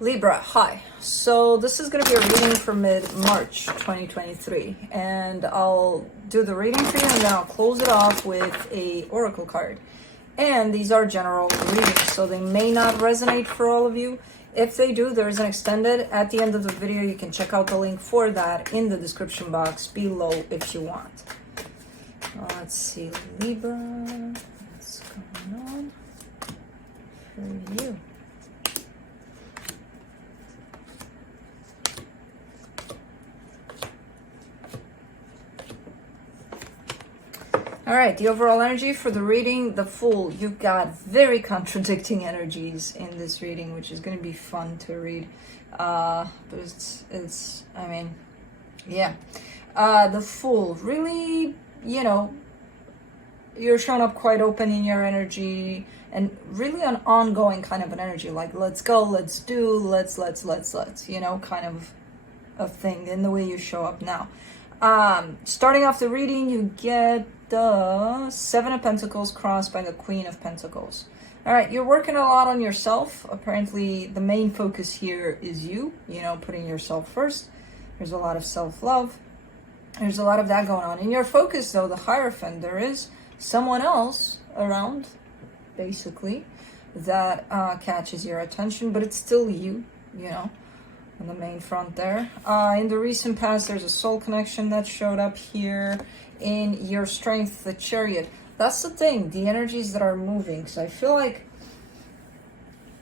Libra, hi. So this is going to be a reading for mid-March 2023, and I'll do the reading for you and then I'll close it off with a oracle card. And these are general readings, so they may not resonate for all of you. If they do, there is an extended at the end of the video. You can check out the link for that in the description box below if you want. Let's see, Libra, what's going on for you? All right, the overall energy for the reading, the Fool. You've got very contradicting energies in this reading, which is going to be fun to read. But it's I mean, yeah. The Fool, really, you know, you're showing up quite open in your energy and really an ongoing kind of an energy, like let's go, let's do, let's, you know, kind of a thing in the way you show up now. Starting off the reading, you get the Seven of Pentacles crossed by the Queen of Pentacles. All right, you're working a lot on yourself. Apparently, the main focus here is you know, putting yourself first. There's a lot of self-love. There's a lot of that going on. In your focus, though, the Hierophant, there is someone else around, basically, that catches your attention, but it's still you know, on the main front there. In the recent past, there's a soul connection that showed up here. In your Strength, the Chariot. That's the thing, the energies that are moving. So I feel like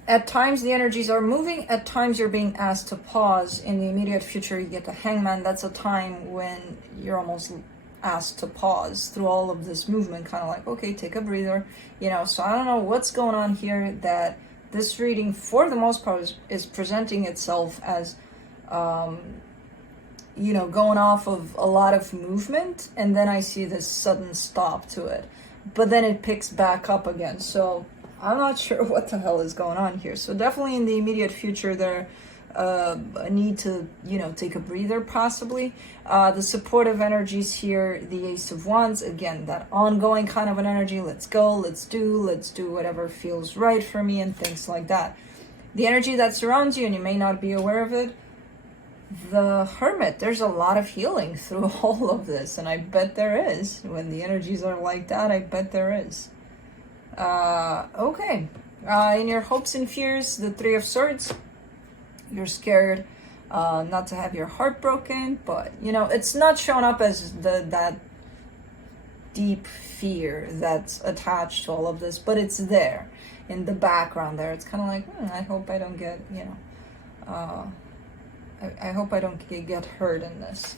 at times the energies are moving, at times you're being asked to pause. In the immediate future, you get the Hangman. That's a time when you're almost asked to pause through all of this movement, kind of like, okay, take a breather, you know. So I don't know what's going on here, that this reading, for the most part, is presenting itself as, you know, going off of a lot of movement, and then I see this sudden stop to it. But then it picks back up again. So I'm not sure what the hell is going on here. So definitely in the immediate future, there a need to, you know, take a breather possibly. The supportive energies here, the Ace of Wands, again, that ongoing kind of an energy. Let's go, let's do whatever feels right for me and things like that. The energy that surrounds you, and you may not be aware of it, the Hermit. There's a lot of healing through all of this, and I bet there is. When the energies are like that, I bet there is. Okay. In your hopes and fears, the Three of Swords. You're scared not to have your heart broken, but, you know, it's not shown up as that deep fear that's attached to all of this, but it's there in the background there. It's kind of like, I hope I don't get, you know, I hope I don't get hurt in this.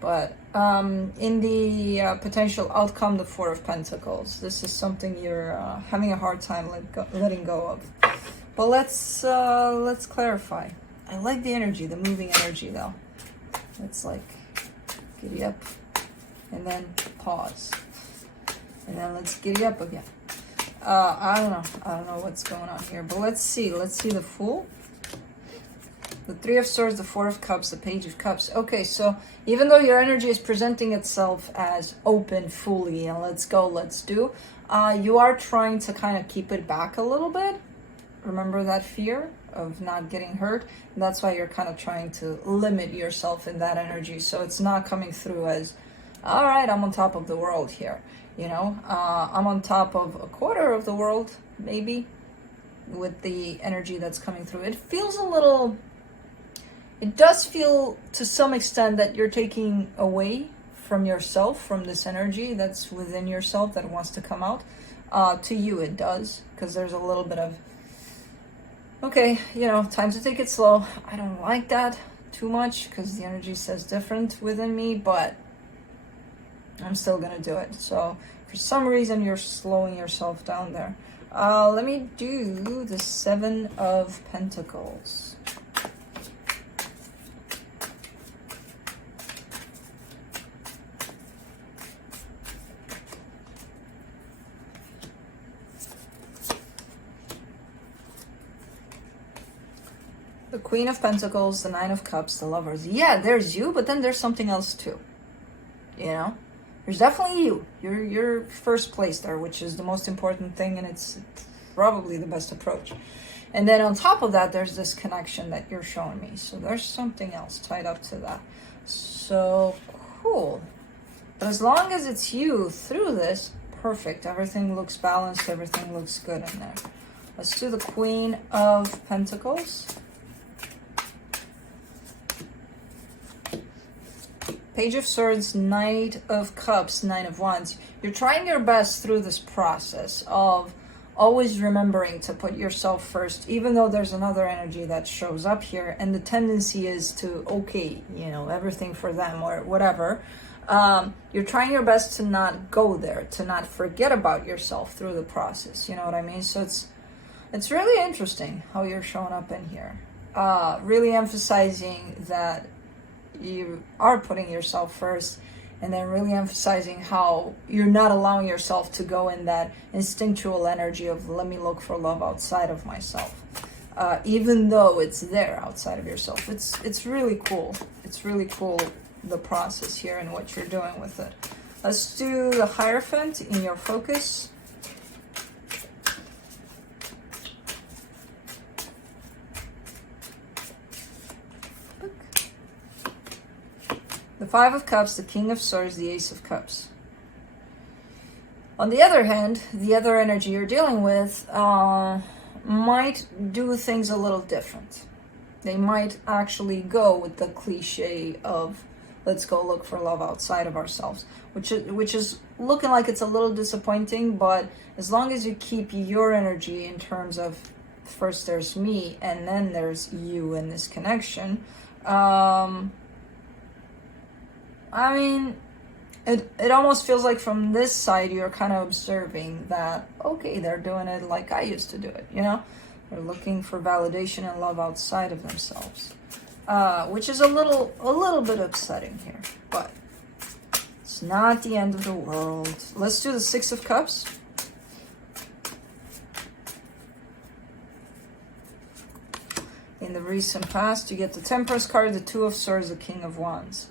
But in the potential outcome, the Four of Pentacles. This is something you're having a hard time letting go of. But let's clarify. I like the energy, the moving energy, though. It's like giddy up, and then pause, and then let's giddy up again. I don't know what's going on here, but let's see the Fool. The Three of Swords, the Four of Cups, the Page of Cups. Okay, so even though your energy is presenting itself as open fully and let's go, let's do, you are trying to kind of keep it back a little bit. Remember that fear of not getting hurt? And that's why you're kind of trying to limit yourself in that energy. So it's not coming through as, all right, I'm on top of the world here. You know, I'm on top of a quarter of the world, maybe, with the energy that's coming through. It feels a little... It does feel to some extent that you're taking away from yourself, from this energy that's within yourself that wants to come out. To you it does, because there's a little bit of, okay, you know, time to take it slow. I don't like that too much because the energy says different within me, but I'm still gonna do it. So for some reason you're slowing yourself down there. Let me do the Seven of Pentacles. The Queen of Pentacles, the Nine of Cups, the Lovers. Yeah, there's you, but then there's something else too. You know? There's definitely you. You're first place there, which is the most important thing, and it's probably the best approach. And then on top of that, there's this connection that you're showing me. So there's something else tied up to that. So cool. But as long as it's you through this, perfect. Everything looks balanced. Everything looks good in there. Let's do the Queen of Pentacles. Page of Swords, Knight of Cups, Nine of Wands. You're trying your best through this process of always remembering to put yourself first, even though there's another energy that shows up here, and the tendency is to, okay, you know, everything for them or whatever. You're trying your best to not go there, to not forget about yourself through the process. You know what I mean? So it's really interesting how you're showing up in here. Really emphasizing that you are putting yourself first, and then really emphasizing how you're not allowing yourself to go in that instinctual energy of let me look for love outside of myself, even though it's there outside of yourself. It's really cool. It's really cool, the process here and what you're doing with it. Let's do the Hierophant in your focus. The Five of Cups, the King of Swords, the Ace of Cups. On the other hand, the other energy you're dealing with might do things a little different. They might actually go with the cliche of let's go look for love outside of ourselves, which is looking like it's a little disappointing, but as long as you keep your energy in terms of first there's me and then there's you in this connection, I mean, it almost feels like from this side you're kind of observing that, okay, they're doing it like I used to do it, you know? They're looking for validation and love outside of themselves, which is a little bit upsetting here, but it's not the end of the world. Let's do the Six of Cups. In the recent past, you get the Temperance card, the Two of Swords, the King of Wands.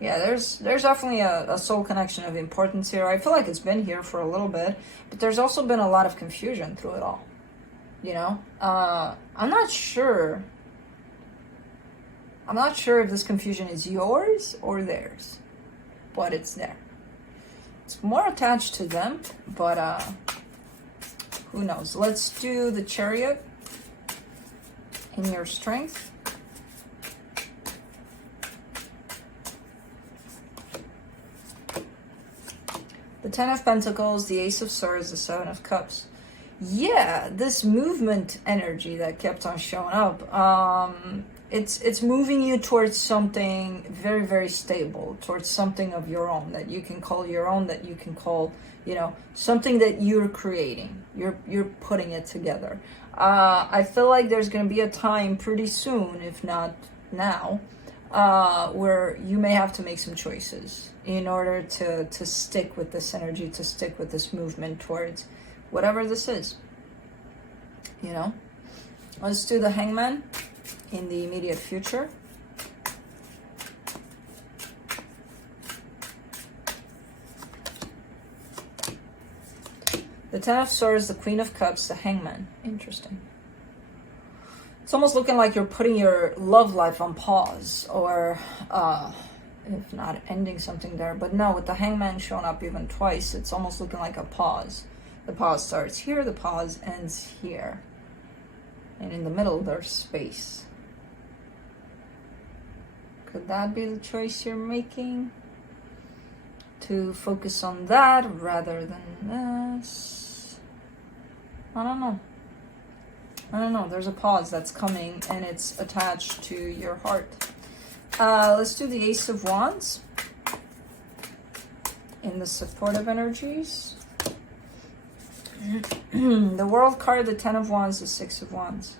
Yeah, there's definitely a soul connection of importance here. I feel like it's been here for a little bit, but there's also been a lot of confusion through it all. You know, I'm not sure if this confusion is yours or theirs, but it's there. It's more attached to them, but who knows? Let's do the Chariot in your strength. The Ten of Pentacles, the Ace of Swords, the Seven of Cups. Yeah, this movement energy that kept on showing up, it's moving you towards something very, very stable, towards something of your own that you can call your own, that you can call, you know, something that you're creating. You're putting it together. I feel like there's going to be a time pretty soon, if not now, where you may have to make some choices in order to stick with this energy, to stick with this movement towards whatever this is, you know. Let's do the Hangman in the immediate future. The Ten of Swords, the Queen of Cups, the Hangman. Interesting. It's almost looking like you're putting your love life on pause, or if not ending something there. But no, with the Hangman showing up even twice, it's almost looking like a pause. The pause starts here, the pause ends here. And in the middle, there's space. Could that be the choice you're making? To focus on that rather than this? I don't know. There's a pause that's coming and it's attached to your heart. Let's do the Ace of Wands in the supportive energies. The World card, the Ten of Wands, the Six of Wands.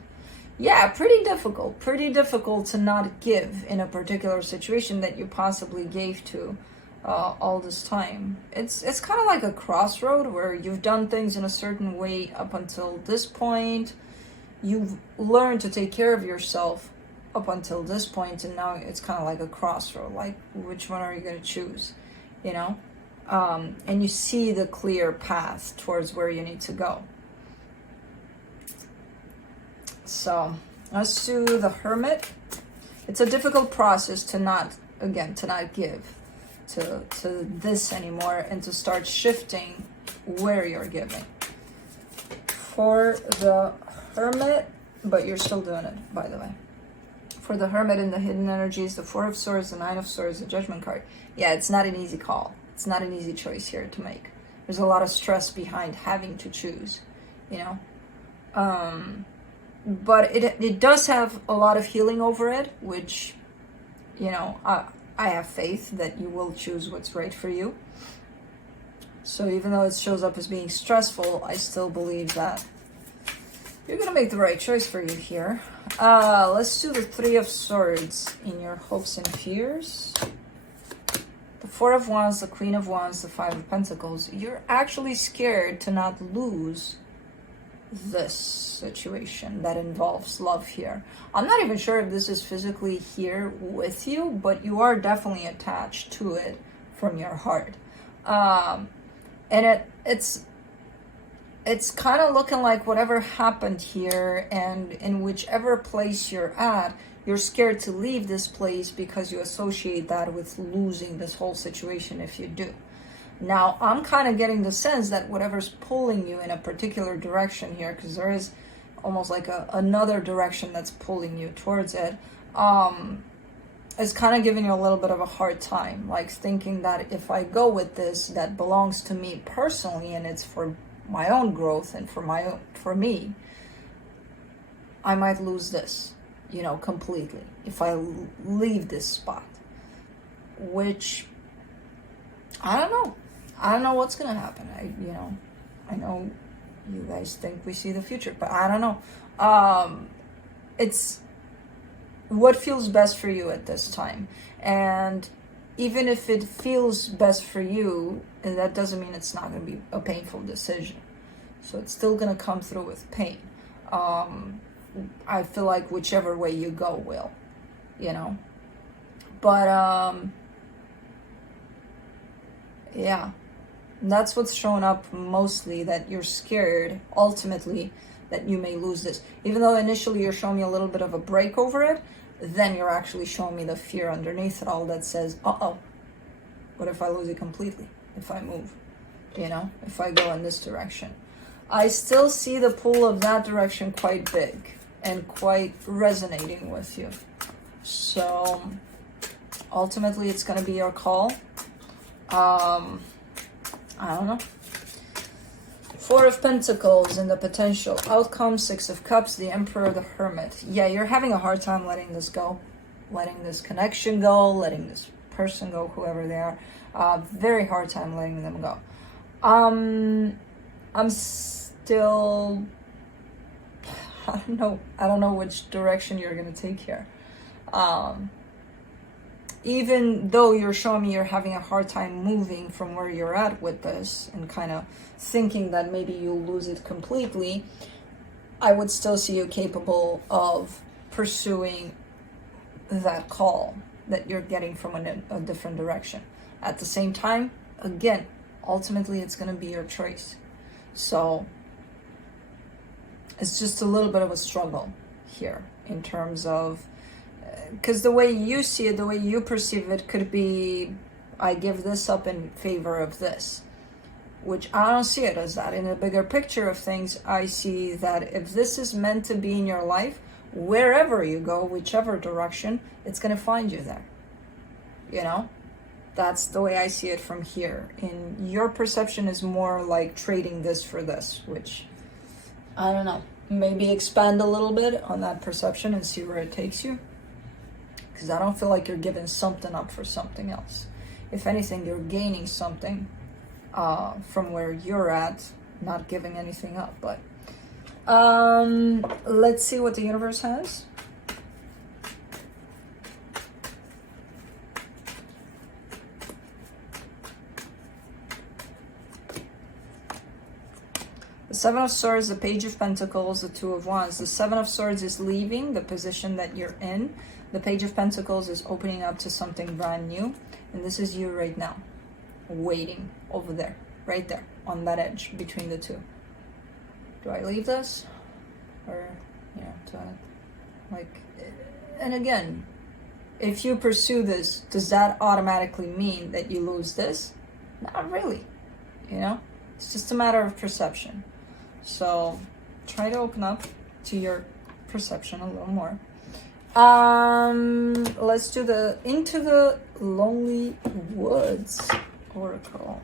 Yeah, pretty difficult to not give in a particular situation that you possibly gave to all this time. It's kind of like a crossroad where you've done things in a certain way up until this point. You've learned to take care of yourself up until this point, and now it's kind of like a crossroad. Like, which one are you going to choose? You know? and you see the clear path towards where you need to go. So let's do the Hermit. It's a difficult process to not give to this anymore and to start shifting where you're giving. For the Hermit, but you're still doing it, by the way. For the Hermit and the hidden energies, the Four of Swords, the Nine of Swords, the Judgment card. Yeah, it's not an easy call. It's not an easy choice here to make. There's a lot of stress behind having to choose, you know. But it does have a lot of healing over it, which, you know, I have faith that you will choose what's right for you. So even though it shows up as being stressful, I still believe that you're going to make the right choice for you here. Let's do the Three of Swords in your hopes and fears. The Four of Wands, the Queen of Wands, the Five of Pentacles. You're actually scared to not lose this situation that involves love here. I'm not even sure if this is physically here with you, but you are definitely attached to it from your heart. And it's kind of looking like whatever happened here, and in whichever place you're at, you're scared to leave this place because you associate that with losing this whole situation if you do. Now, I'm kind of getting the sense that whatever's pulling you in a particular direction here, because there is almost like another direction that's pulling you towards it, is kind of giving you a little bit of a hard time, like thinking that if I go with this, that belongs to me personally, and it's for my own growth and for me, I might lose this, you know, completely if I leave this spot, which I don't know. I don't know what's gonna happen. I know you guys think we see the future, but I don't know. It's what feels best for you at this time, and even if it feels best for you, that doesn't mean it's not going to be a painful decision. So it's still going to come through with pain. I feel like whichever way you go will, you know. But yeah, that's what's showing up mostly, that you're scared ultimately that you may lose this. Even though initially you're showing me a little bit of a break over it, then you're actually showing me the fear underneath it all that says, uh-oh, what if I lose it completely? If I move, you know, if I go in this direction. I still see the pull of that direction quite big and quite resonating with you. So ultimately it's going to be your call. I don't know. Four of Pentacles and the potential outcome, Six of Cups, the Emperor, the Hermit. Yeah, you're having a hard time letting this go, letting this connection go, letting this person go, whoever they are. Very hard time letting them go. I'm still, I don't know which direction you're going to take here. Even though you're showing me you're having a hard time moving from where you're at with this and kind of thinking that maybe you'll lose it completely, I would still see you capable of pursuing that call that you're getting from a different direction. At the same time, again, ultimately it's going to be your choice. So it's just a little bit of a struggle here in terms of, because the way you see it, the way you perceive it could be, I give this up in favor of this, which I don't see it as that. In a bigger picture of things, I see that if this is meant to be in your life, wherever you go, whichever direction, it's going to find you there. You know, that's the way I see it from here. And your perception is more like trading this for this, which, I don't know, maybe expand a little bit on that perception and see where it takes you. Because I don't feel like you're giving something up for something else. If anything, you're gaining something from where you're at, not giving anything up. But let's see what the universe has. The Seven of Swords, the Page of Pentacles, the Two of Wands. The Seven of Swords is leaving the position that you're in. The Page of Pentacles is opening up to something brand new. And this is you right now. waiting over there, right there, on that edge between the two. Do I leave this? Or, you know, do I, like, and again, if you pursue this, does that automatically mean that you lose this? Not really, you know? It's just a matter of perception. So try to open up to your perception a little more. Let's do the Into the Lonely Woods oracle.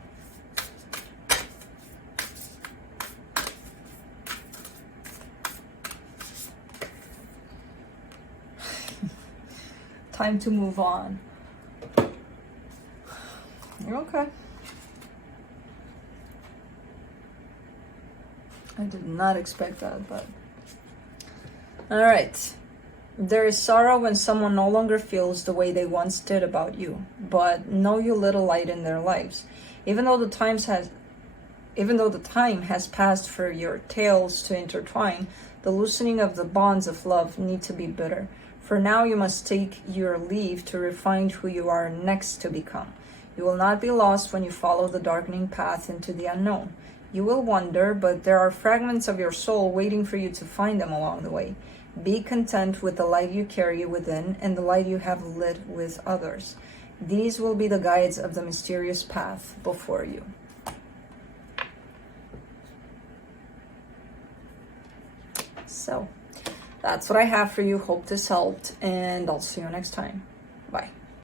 Time to move on. You're okay. I did not expect that, but all right. There is sorrow when someone no longer feels the way they once did about you, but know you little light in their lives. Even though the time has passed for your tales to intertwine, the loosening of the bonds of love need to be bitter. For now, you must take your leave to refine who you are next to become. You will not be lost when you follow the darkening path into the unknown. You will wander, but there are fragments of your soul waiting for you to find them along the way. Be content with the light you carry within and the light you have lit with others. These will be the guides of the mysterious path before you. So, that's what I have for you. Hope this helped, and I'll see you next time.